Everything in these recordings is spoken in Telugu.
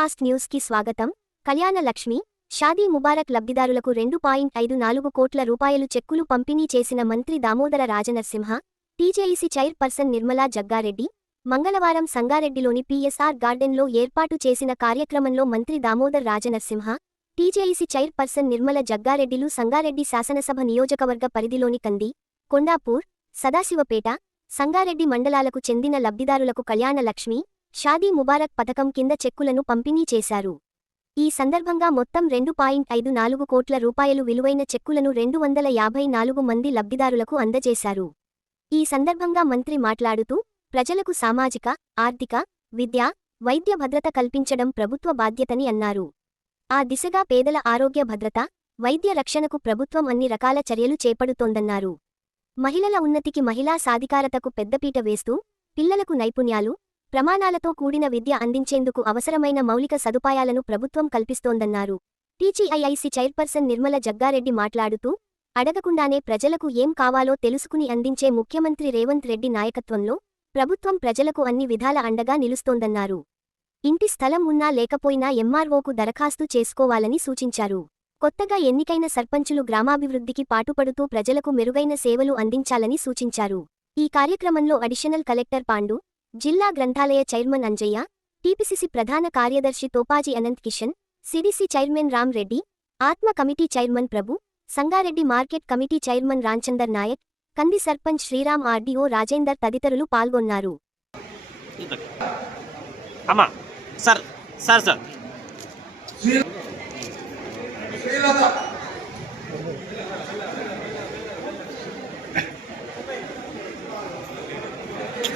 ఫాస్ట్ న్యూస్ కి స్వాగతం. కళ్యాణ లక్ష్మి, షాదీ ముబారక్ లబ్ధిదారులకు 2.54 కోట్ల రూపాయలు చెక్కులు పంపిణీ చేసిన మంత్రి దామోదర రాజనరసింహ, టీజేఈసీ చైర్పర్సన్ నిర్మలా జగ్గారెడ్డి మంగళవారం సంగారెడ్డిలోని పీఎస్ఆర్ గార్డెన్లో ఏర్పాటు చేసిన కార్యక్రమంలో మంత్రి దామోదర్ రాజనరసింహ, టీజేఈసీ చైర్పర్సన్ నిర్మల జగ్గారెడ్డిలు సంగారెడ్డి శాసనసభ నియోజకవర్గ పరిధిలోని కంది, కొండాపూర్, సదాశివపేట, సంగారెడ్డి మండలాలకు చెందిన లబ్ధిదారులకు కళ్యాణ లక్ష్మి, షాదీ ముబారక్ పథకం కింద చెక్కులను పంపిణీ చేశారు. ఈ సందర్భంగా మొత్తం 2.54 కోట్ల రూపాయలు విలువైన చెక్కులను 254 మంది లబ్ధిదారులకు అందజేశారు. ఈ సందర్భంగా మంత్రి మాట్లాడుతూ, ప్రజలకు సామాజిక, ఆర్థిక, విద్య, వైద్య భద్రత కల్పించడం ప్రభుత్వ బాధ్యతని అన్నారు. ఆ దిశగా పేదల ఆరోగ్య భద్రత, వైద్య రక్షణకు ప్రభుత్వం అన్ని రకాల చర్యలు చేపడుతోందన్నారు. మహిళల ఉన్నతికి, మహిళా సాధికారతకు పెద్దపీట వేస్తూ, పిల్లలకు నైపుణ్యాలు, ప్రమాణాలతో కూడిన విద్య అందించేందుకు అవసరమైన మౌలిక సదుపాయాలను ప్రభుత్వం కల్పిస్తోందన్నారు. టీజీఐఐసీ చైర్పర్సన్ నిర్మల జగ్గారెడ్డి మాట్లాడుతూ, అడగకుండానే ప్రజలకు ఏం కావాలో తెలుసుకుని అందించే ముఖ్యమంత్రి రేవంత్ రెడ్డి నాయకత్వంలో ప్రభుత్వం ప్రజలకు అన్ని విధాల అండగా నిలుస్తోందన్నారు. ఇంటి స్థలం ఉన్నా లేకపోయినా ఎంఆర్ఓకు దరఖాస్తు చేసుకోవాలని సూచించారు. కొత్తగా ఎన్నికైన సర్పంచులు గ్రామాభివృద్ధికి పాటుపడుతూ ప్రజలకు మెరుగైన సేవలు అందించాలని సూచించారు. ఈ కార్యక్రమంలో అడిషనల్ కలెక్టర్ పాండు, జిల్లా గ్రంథాలయ చైర్మన్ అంజయ్య, టీపీసీసీ ప్రధాన కార్యదర్శి తోపాజీ అనంత్ కిషన్, సిడిసి చైర్మన్ రామ్ రెడ్డి, ఆత్మ committee chairman Prabhu, Sangareddy market committee chairman Ramchander Naik, Kandi sarpanch Sriram, RDO Rajender తదితరులు పాల్గొన్నారు.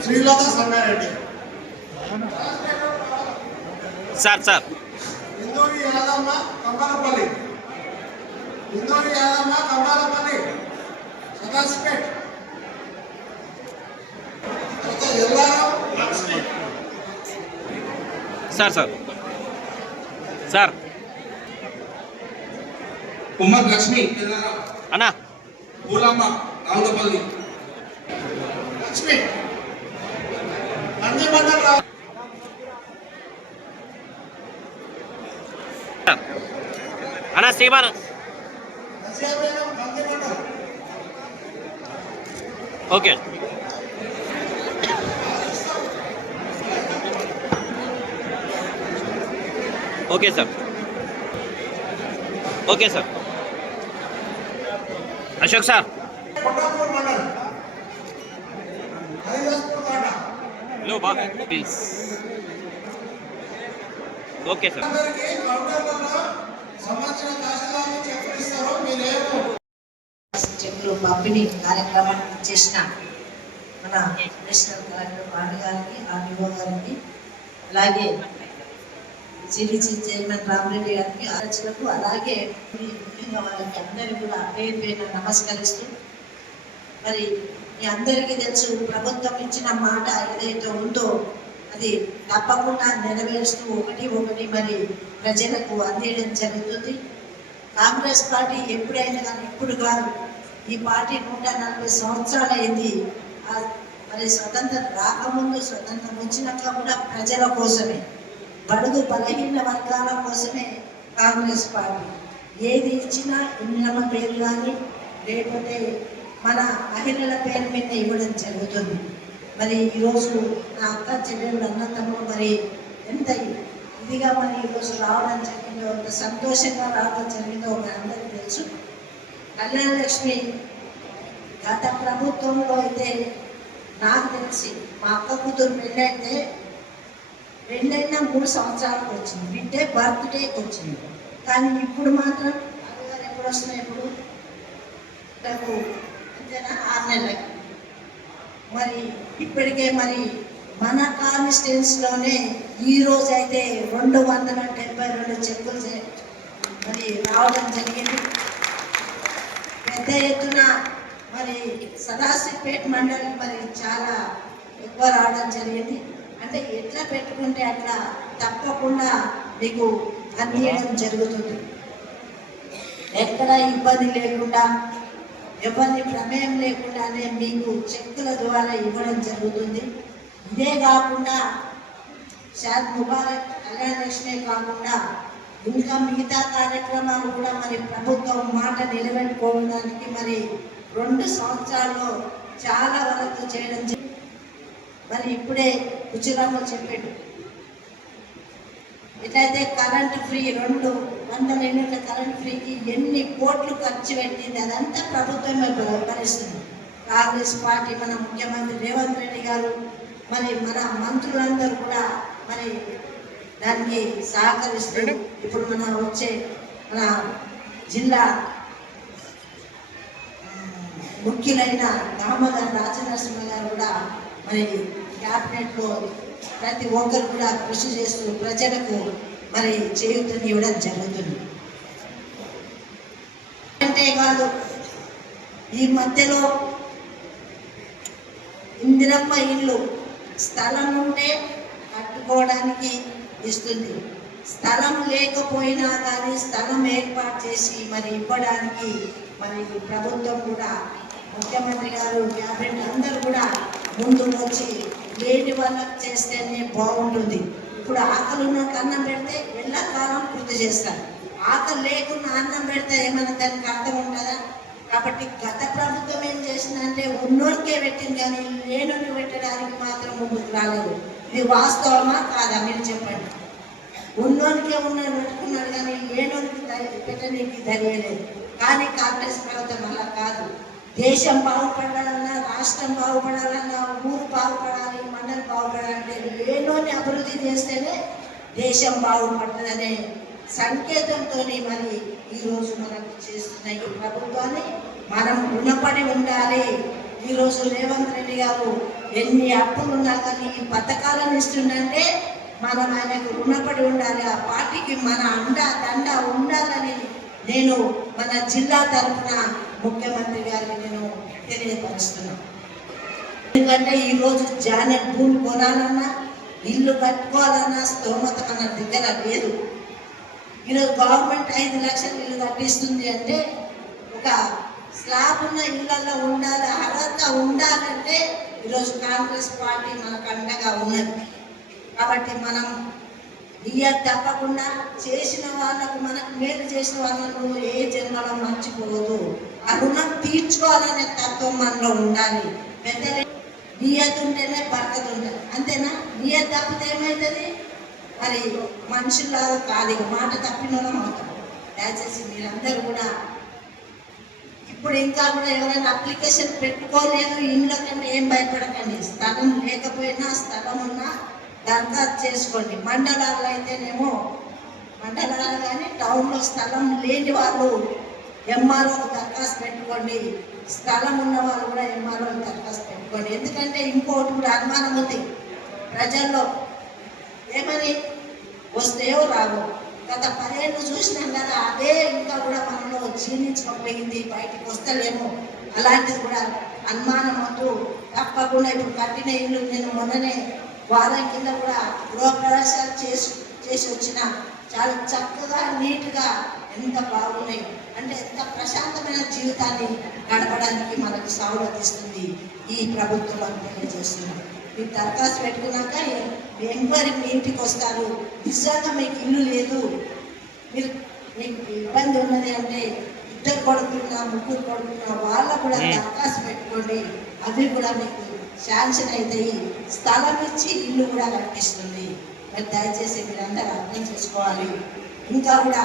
శ్రీలత సంగారెడ్డి సార్ ఇందూరి యాదమ్మ కంబాలపల్లి, ఇందూరి యాదమ్మ కంబాలపల్లి, సదాశివపేట, ఎల్లారం లక్ష్మి. సార్ కుమ్మర్ లక్ష్మి అన్నా, పూలమ్మ రావులపల్లి లక్ష్మి, అన్ని మండల అన్నా Shriman okay sir Ashok sir please. Okay sir. చెక్కులు పంపిణీ కార్యక్రమం చేసిన మన నేషనల్ కలెక్టర్ పాండు గారికి, ఆర్డీఓ గారికి, అలాగే సిడిసి చైర్మన్ రామరెడ్డి గారికి, ఆలోచనలకు, అలాగే ముఖ్యంగా వాళ్ళకి అందరికీ కూడా పేరు పేరున నమస్కరిస్తూ, మరి మీ అందరికీ తెలుసు, ప్రభుత్వం ఇచ్చిన మాట ఏదైతే ఉందో అది తప్పకుండా నెరవేరుస్తూ ఒకటి మరి ప్రజలకు అందేయడం జరుగుతుంది. కాంగ్రెస్ పార్టీ ఎప్పుడైనా కానీ, ఇప్పుడు కాదు, ఈ పార్టీ 140 సంవత్సరాలు అయింది. మరి స్వతంత్రం రాకముందు, స్వతంత్రం వచ్చినాక కూడా ప్రజల కోసమే, బడుగు బలహీన వర్గాల కోసమే కాంగ్రెస్ పార్టీ ఏది ఇచ్చినా ఇండ్లమ్మ పేరు కానీ, లేకపోతే మన మహిళల పేరు మీద ఇవ్వడం జరుగుతుంది. మరి ఈరోజు నా అక్క చెల్లెళ్ళు, అన్న తమ్ముడు మరి ఎంత ఇదిగా మరి ఈరోజు రావడం జరిగిందో, ఎంత సంతోషంగా రావడం జరిగిందో మన అందరికీ తెలుసు. కళ్యాణ లక్ష్మి గత ప్రభుత్వంలో అయితే నాకు తెలిసి మా అక్క కూతురు పెళ్ళైతే పెళ్ళైనా 3 సంవత్సరాలకు వచ్చింది, బిడ్డే బర్త్డేకి వచ్చింది. కానీ ఇప్పుడు మాత్రం అమ్మగారు ఎప్పుడు వస్తున్నాయి, ఇప్పుడు నాకు అంతేనా 6 నెలలకి. మరి ఇప్పటికే మరి మన కాన్స్టిట్యున్సీలోనే ఈరోజు అయితే 272 చెక్కులు మరి రావడం జరిగింది. పెద్ద ఎత్తున మరి సదాశివపేట మండలి మరి చాలా ఎక్కువ రావడం జరిగింది. అంటే ఎట్లా పెట్టుకుంటే అట్లా తప్పకుండా మీకు అందించడం జరుగుతుంది. ఎక్కడ ఇబ్బంది లేకుండా, ఎవరి ప్రమేయం లేకుండానే మీకు చెక్కుల ద్వారా ఇవ్వడం జరుగుతుంది. ఇదే కాకుండా షాద్ ముబారక్ కళ్యాణ లక్ష్మి కాకుండా ఇంకా మిగతా కార్యక్రమాలు కూడా మరి ప్రభుత్వం మాట నిలబెట్టుకోవడానికి మరి 2 సంవత్సరాల్లో చాలా వరకు చేయడం మరి ఇప్పుడే కుచిరామ చెప్పాడు. ఎట్లయితే కరెంట్ ఫ్రీ 200 యూనిట్ల కరెంట్ ఫ్రీకి ఎన్ని కోట్లు ఖర్చు పెట్టింది అదంతా ప్రభుత్వమే భరిస్తుంది. కాంగ్రెస్ పార్టీ మన ముఖ్యమంత్రి రేవంత్ రెడ్డి గారు మరి మన మంత్రులందరూ కూడా మరి దానికి సహకరిస్తూ ఇప్పుడు మన వచ్చే మన జిల్లా ముఖ్యులైన దామోదర రాజనరసింహ గారు కూడా మరి క్యాబినెట్లో ప్రతి ఒక్కరు కూడా కృషి చేస్తూ ప్రజలకు మరి చేయూతనివ్వడం జరుగుతుంది. అంతేకాదు ఈ మధ్యలో ఇందిరమ్మ ఇల్లు స్థలం ఉంటే కట్టుకోవడానికి ఇస్తుంది. స్థలం లేకపోయినా కానీ స్థలం ఏర్పాటు చేసి మరి ఇవ్వడానికి మరి ప్రభుత్వం కూడా ముఖ్యమంత్రి గారు క్యాబినెట్ అందరూ కూడా ముందు వచ్చి లేని వాళ్ళకి చేస్తేనే బాగుంటుంది. ఇప్పుడు ఆకలి ఉన్నకి అన్నం పెడితే ఎల్లకాలం పూర్తి చేస్తారు. ఆకలి లేకుండా అన్నం పెడితే ఏమైనా దానికి అర్థం ఉంటుందా? కాబట్టి గత ప్రభుత్వం ఏం చేసిందంటే ఉన్నోనికే పెట్టింది కానీ లేనోని పెట్టడానికి మాత్రం ముందుకు రాలేదు. ఇది వాస్తవమా కాదా మీరు చెప్పండి. ఉన్నోనికే పెట్టుకున్నాడు కానీ లేనోనికి పెట్టడానికి ధైర్యలేదు. కానీ కాంగ్రెస్ ప్రభుత్వం అలా కాదు. దేశం బాగుపడాలన్నా, రాష్ట్రం బాగుపడాలన్నా, ఊరు బాగుపడాలి, మండలం బాగుపడాలంటే లేనోని అభివృద్ధి చేస్తేనే దేశం బాగుపడుతుందనే సంకేతంతో మరి ఈరోజు మనకు చేస్తున్న ఈ ప్రభుత్వాన్ని మనం రుణపడి ఉండాలి. ఈరోజు రేవంత్ రెడ్డి గారు ఎన్ని అప్పులున్నా కానీ ఈ పథకాలను ఇస్తుందంటే మనం ఆయనకు రుణపడి ఉండాలి. ఆ పార్టీకి మన దండ ఉండాలని నేను మన జిల్లా తరఫున ముఖ్యమంత్రి గారికి నేను తెలియపరుస్తున్నాను. ఎందుకంటే ఈరోజు జానెట్ భూమి కొనాలన్నా, ఇల్లు కట్టుకోవాలన్నా స్తోమత మన దగ్గర లేదు. ఈరోజు గవర్నమెంట్ 5 లక్షలు ఇల్లు కట్టిస్తుంది అంటే ఒక స్లాబ్ ఉన్న ఇళ్లలో ఉండాలి, అర్హత ఉండాలంటే ఈరోజు కాంగ్రెస్ పార్టీ మనకు అండగా ఉన్నది. కాబట్టి మనం తప్పకుండా చేసిన వాళ్ళకు మనకు మేలు చేసిన వాళ్ళను ఏ జన్మలో మర్చిపోవద్దు. ఆ రుణం తీర్చుకోవాలనే తత్వం మనలో ఉండాలి. పెద్దలే నియత ఉంటేనే బరకత ఉంటుంది. అంతేనా? నియత తప్పితే ఏమవుతుంది? మరి మనుషుల్లాగా కాదు, మాట తప్పిన అవుతాం. దయచేసి మీరందరూ కూడా ఇప్పుడు ఇంకా కూడా ఎవరైనా అప్లికేషన్ పెట్టుకోలేదు ఇంట్లో కంటే ఏం భయపడకండి. స్థలం లేకపోయినా స్థలం ఉన్నా దరఖాస్తు చేసుకోండి. మండలాల్లో అయితేనేమో మండలాలు కానీ టౌన్లో స్థలం లేని వాళ్ళు ఎంఆర్ఓకి దరఖాస్తు పెట్టుకోండి. స్థలం ఉన్న వాళ్ళు కూడా ఎంఆర్ఓకి దరఖాస్తు పెట్టుకోండి. ఎందుకంటే ఇంకోటి కూడా అనుమానం ఉంది ప్రజల్లో, ఏమని వస్తేయో రావో. గత 10 ఏళ్ళు చూసినాం కదా, అదే ఇంకా కూడా మనలో క్షీణించకపోయింది, బయటికి వస్తలేమో. అలాంటిది కూడా అనుమానం అంటూ తప్పకుండా ఇప్పుడు కట్టిన ఇల్లు నేను మొన్ననే వారం కింద కూడా గృహప్రవేశాలు చేసి వచ్చిన చాలా చక్కగా నీట్గా ఎంత బాగున్నాయి అంటే ఎంత ప్రశాంతమైన జీవితాన్ని గడపడానికి మనకు సౌలతిస్తుంది ఈ ప్రభుత్వం అని తెలియజేస్తున్నాం. మీరు దరఖాస్తు పెట్టుకున్నాక ఎంక్వైరీ మీ ఇంటికి వస్తారు. నిజంగా మీకు ఇల్లు లేదు, మీకు ఇబ్బంది ఉన్నది అంటే 2 కొడుకున్నా 3 కొడుకున్నా వాళ్ళకు కూడా దరఖాస్తు పెట్టుకోండి. అవి కూడా మీకు శాంక్షన్ అవుతాయి. స్థలం ఇచ్చి ఇల్లు కూడా కట్టిస్తుంది. మరి దయచేసి మీరందరూ అర్థం చేసుకోవాలి. ఇంకా కూడా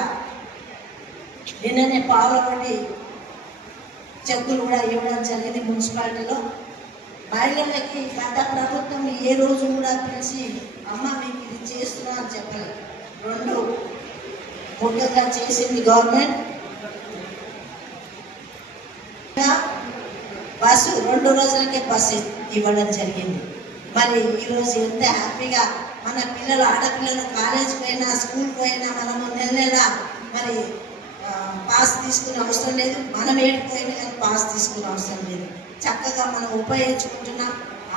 నిన్ననే పావులపడి చెక్కులు కూడా ఇవ్వడం జరిగింది మున్సిపాలిటీలో. మహిళలకి గత ప్రభుత్వం ఏ రోజు కూడా పిలిచి అమ్మ మీకు ఇది చేస్తున్నా అని చెప్పలేదు. 2 ముఖ్యంగా చేసింది గవర్నమెంట్. బస్సు 2 రోజులకే బస్సు ఇవ్వడం జరిగింది. మరి ఈరోజు ఎంత హ్యాపీగా మన పిల్లలు ఆడపిల్లలు కాలేజీకి పోయినా స్కూల్కి పోయినా మనము నెల మరి పాస్ తీసుకునే అవసరం లేదు. మనం ఏడిపోయినా కానీ పాస్ తీసుకునే అవసరం లేదు. చక్కగా మనం ఉపయోగించుకుంటున్నాం,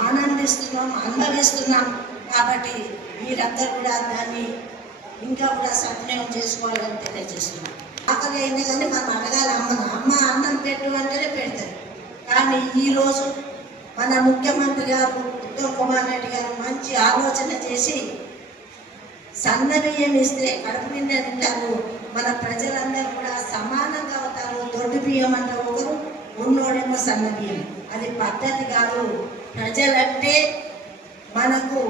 ఆనందిస్తున్నాం, అనుభవిస్తున్నాం. కాబట్టి మీరందరూ కూడా దాన్ని ఇంకా కూడా సద్వినియోగం చేసుకోవాలని తెలియజేస్తున్నాం. ఆకలి అయినా కానీ మనం అడగాలి, అమ్మ అన్నం పెట్టు అంటేనే పెడతారు. కానీ ఈరోజు మన ముఖ్యమంత్రి గారు ఉత్తమ్ కుమార్ రెడ్డి గారు మంచి ఆలోచన చేసి సన్న బియ్యం ఇస్తే కడుపు నిండా తింటారు, మన ప్రజలందరూ కూడా సమానంగా అవుతారు. దొడ్డు బియ్యం అంటే ఒకరు, ఉన్నోడేమో సన్న బియ్యం. అది పద్ధతి కాదు. ప్రజలంటే మనకు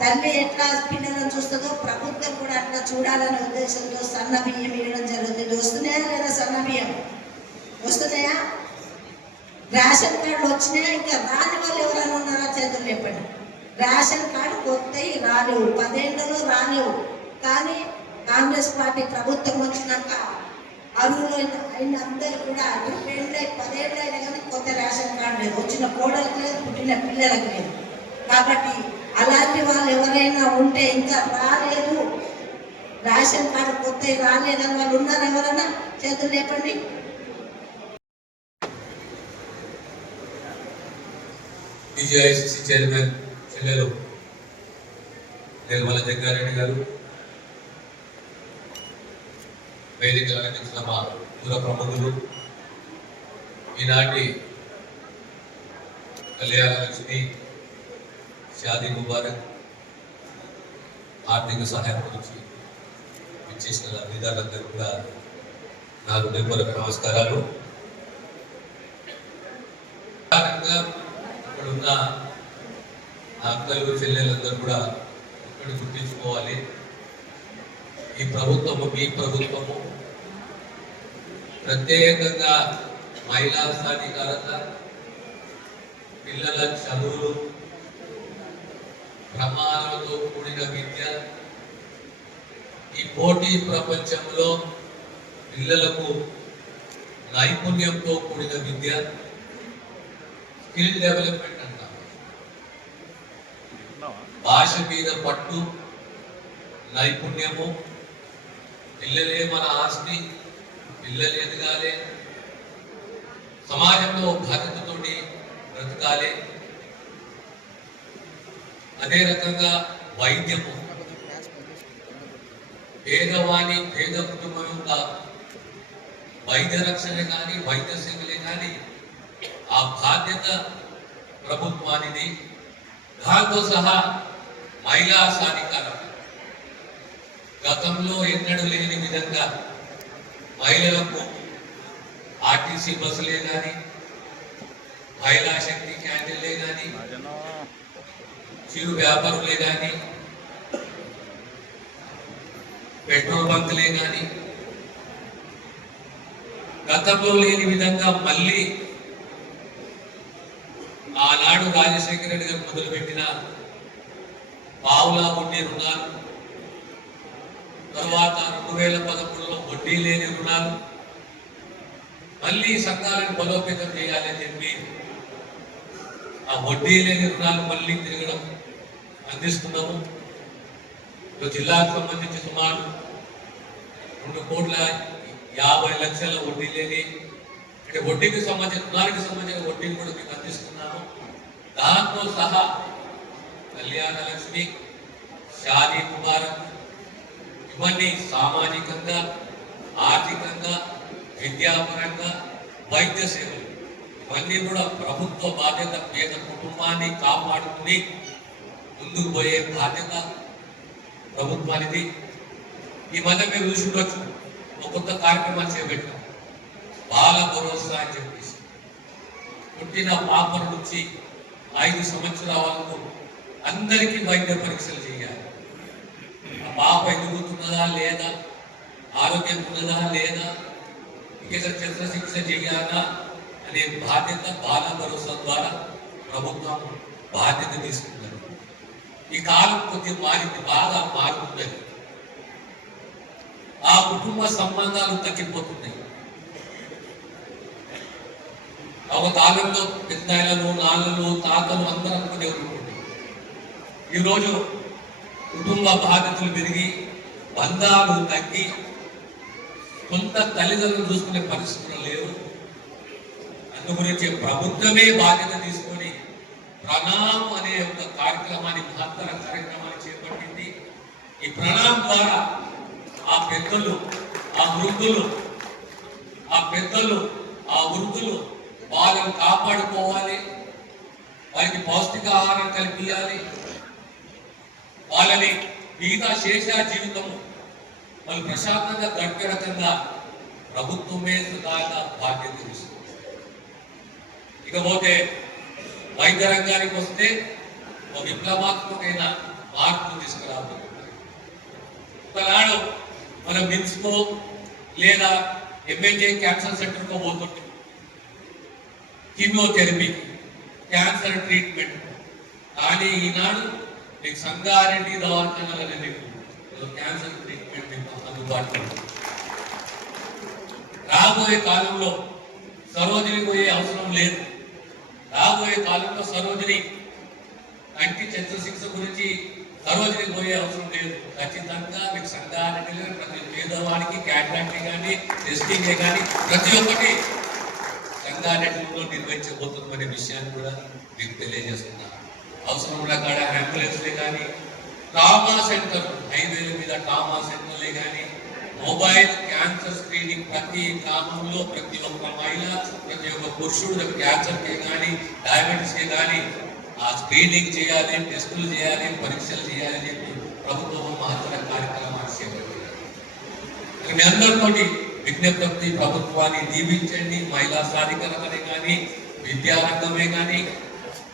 తల్లి ఎట్లా పిల్లలను చూస్తుందో ప్రభుత్వం కూడా అట్లా చూడాలనే ఉద్దేశంతో సన్న బియ్యం ఇవ్వడం జరుగుతుంది. వస్తున్నాయా లేదా సన్న బియ్యం? వస్తున్నాయా? రేషన్ కార్డులు వచ్చినాయా? ఇంకా రాని వాళ్ళు ఎవరైనా ఉన్నారా? చేతులు లేపండి. రేషన్ కార్డు కొత్తవి రాలేవు, 10 ఏళ్లలో రాలేవు. కానీ కాంగ్రెస్ పార్టీ ప్రభుత్వం వచ్చినాక అరువులు అయిన అందరూ కూడా 20 ఏళ్ళు 10 ఏళ్ళు అయినా కానీ కొత్త రేషన్ కార్డు లేదు. వచ్చిన కోడలకు లేదు, పుట్టిన పిల్లలకు లేదు. కాబట్టి అలాంటి వాళ్ళు ఎవరైనా ఉంటే ఇంకా రాలేదు, రేషన్ కార్డు కొత్తవి రాలేదని వాళ్ళు ఉన్నారు ఎవరైనా? చేతులు లేపండి. టీజీఐసీసీ చైర్మన్ చెల్లెలు నిర్మల జగ్గారెడ్డి గారు, వేదిక అలంకరించిన మా పుర ప్రముఖులు, ఈనాటి కళ్యాణ లక్ష్మి షాదీ ముబారక్ ఆర్థిక సహాయం గురించి ఇచ్చేసిన లబ్ధిదారులందరూ కూడా నా హృదయపూర్వక నమస్కారాలు. ఇక్కడున్న అక్కలు చెల్లెలందరూ కూడా ఇక్కడ గుర్తించుకోవాలి. ఈ ప్రభుత్వము, మీ ప్రభుత్వము ప్రత్యేకంగా మహిళా సాధికారత, పిల్లల చదువులు, ప్రమాణాలతో కూడిన విద్య, ఈ పోటీ ప్రపంచంలో పిల్లలకు నైపుణ్యంతో కూడిన విద్య, స్కిల్ డెవలప్మెంట్ అంటాం, భాష మీద పట్టు, నైపుణ్యము, పిల్లలే మన ఆస్తి, పిల్లలు ఎదగాలి, సమాజంలో బాధ్యతతోటి బ్రతకాలి. అదే రకంగా వైద్యము, పేదవాణి పేద కుటుంబం యొక్క వైద్య రక్షణ కానీ వైద్య సేవలే కానీ ఆ బాధ్యత ప్రభుత్వానిది. దాంతో సహా మహిళా సాధికారత, గతంలో ఎన్నడూ లేని విధంగా మహిళలకు ఆర్టీసీ బస్సులే కానీ, మహిళా శక్తి క్యాంటీన్లే కానీ, చిరు వ్యాపారులే కానీ, పెట్రోల్ బంకులే కానీ గతంలో లేని విధంగా మళ్ళీ ఆనాడు రాజశేఖర రెడ్డి గారు మొదలుపెట్టిన పావులా వడ్డీ రుణాలు, తర్వాత 2013లో వడ్డీ లేని రుణాలు, మళ్ళీ సంఘాలను బలోపేతం చేయాలని చెప్పి ఆ వడ్డీ లేని రుణాలు మళ్ళీ తిరగడం అందిస్తున్నాము. జిల్లాకు సంబంధించి సుమారు 2,50,00,000 వడ్డీ లేని, అంటే వడ్డీకి సంబంధించిన రుణానికి సంబంధించిన వడ్డీని కూడా మీకు అందిస్తున్నాము. దాంతో సహా కళ్యాణ లక్ష్మి, షాదీ ముబారక్, ఇవన్నీ సామాజికంగా, ఆర్థికంగా, విద్యాపరంగా, వైద్య సేవలు, ఇవన్నీ కూడా ప్రభుత్వ బాధ్యత. పేద కుటుంబాన్ని కాపాడుకుని ముందుకు పోయే బాధ్యత ప్రభుత్వానికి. ఈ మధ్య మీరు చూసి ఉండొచ్చు, ఒక కొత్త కార్యక్రమాలు చేపట్టాం, బాల భరోసా అని చెప్పేసి. పుట్టిన పాపల నుంచి 5 సంవత్సరాల వరకు అందరికీ వైద్య పరీక్షలు చేయాలి. ఆ పాప ఎదుగుతున్నదా లేదా, ఆరోగ్యం ఉన్నదా లేదా, ఇక శస్త్రచికిత్స చేయాలా అనే బాధ్యత బాల భరోసా ద్వారా ప్రభుత్వం బాధ్యత తీసుకున్నారు. ఈ కాలం కొద్దిగా మారింది, బాగా మారుతున్నది. ఆ కుటుంబ సంబంధాలు తగ్గిపోతున్నాయి. ఒక కాలంలో పెద్దలు, నాన్నలు, తాతలు అందరూ అనుకునేవారు. ఈరోజు కుటుంబ బాధ్యతలు పెరిగి బంధాలు తగ్గి కొంత తల్లిదండ్రులు చూసుకునే పరిస్థితులు లేవు. అందుగురించి ప్రభుత్వమే బాధ్యత తీసుకొని ప్రణామ్ అనే ఒక కార్యక్రమాన్ని, మహత్తర కార్యక్రమాన్ని చేపట్టింది. ఈ ప్రణామ్ ద్వారా ఆ పెద్దలు, ఆ వృద్ధులు వాళ్ళని కాపాడుకోవాలి, వారికి పౌష్టికాహారం కల్పించాలి. వాళ్ళని మిగతా శేష జీవితము వాళ్ళు ప్రశాంతంగా గడిపే రకంగా ప్రభుత్వమే సదాగా బాధ్యత తీసుకుంది. ఇకపోతే వైద్య రంగానికి వస్తే ఒక విప్లవాత్మకమైన మార్పులు తీసుకురాబోతున్నారు. ఒకనాడు మనం మిమ్స్కో లేదా ఎంఎన్జే క్యాన్సర్ సెంటర్కో పోతుంటే కీమోథెరపీ, క్యాన్సర్ ట్రీట్మెంట్, కానీ ఈనాడు మీకు సంగారెడ్డి దవాఖానాలనే మీకు క్యాన్సర్ ట్రీట్మెంట్ మీకు అందుబాటులో ఉంది. రాబోయే కాలంలో సరోజిని పోయే అవసరం లేదు. రాబోయే కాలంలో సరోజిని కంటి శస్త్రచికిత్స గురించి సరోజిని పోయే అవసరం లేదు. ఖచ్చితంగా మీకు సంగారెడ్డిలో ప్రతి పేదవాడికి క్యాటరాక్ట్ కానీ టెస్టింగ్ కానీ ప్రతి ఒక్కటి సంగారెడ్డిలో నిర్వహించబోతుందనే విషయాన్ని కూడా మీకు తెలియజేస్తున్నా. అవసరం ఉన్న కాడ అంబులెన్స్లే కానీ, ట్రామా సెంటర్, హైవేల మీద ట్రామా సెంటర్లే కానీ, మొబైల్ క్యాన్సర్ స్క్రీనింగ్ ప్రతి గ్రామంలో ప్రతి ఒక్క మహిళ, ప్రతి ఒక్క పురుషుడు క్యాన్సర్కే కానీ డయాబెటీస్కే కానీ ఆ స్క్రీనింగ్ చేయాలి, టెస్టులు చేయాలి, పరీక్షలు చేయాలని చెప్పి ప్రభుత్వం మహత్తర కార్యక్రమాన్ని చేపట్టింది. మీ అందరితోటి విజ్ఞప్తి, ప్రభుత్వాన్ని దీవించండి. మహిళా సాధికారతనే కానీ, విద్యారంగమే కానీ,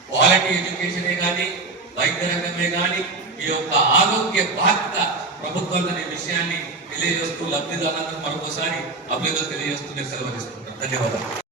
క్వాలిటీ ఎడ్యుకేషనే కానీ, వైద్య రంగమే కానీ ఈ యొక్క ఆరోగ్య బాధ్యత ప్రభుత్వం అనే విషయాన్ని తెలియజేస్తూ లబ్ధిదారులను మరొకసారి అభివృద్ధి తెలియజేస్తూ సెలవు తీసుకుంటాను. ధన్యవాదాలు.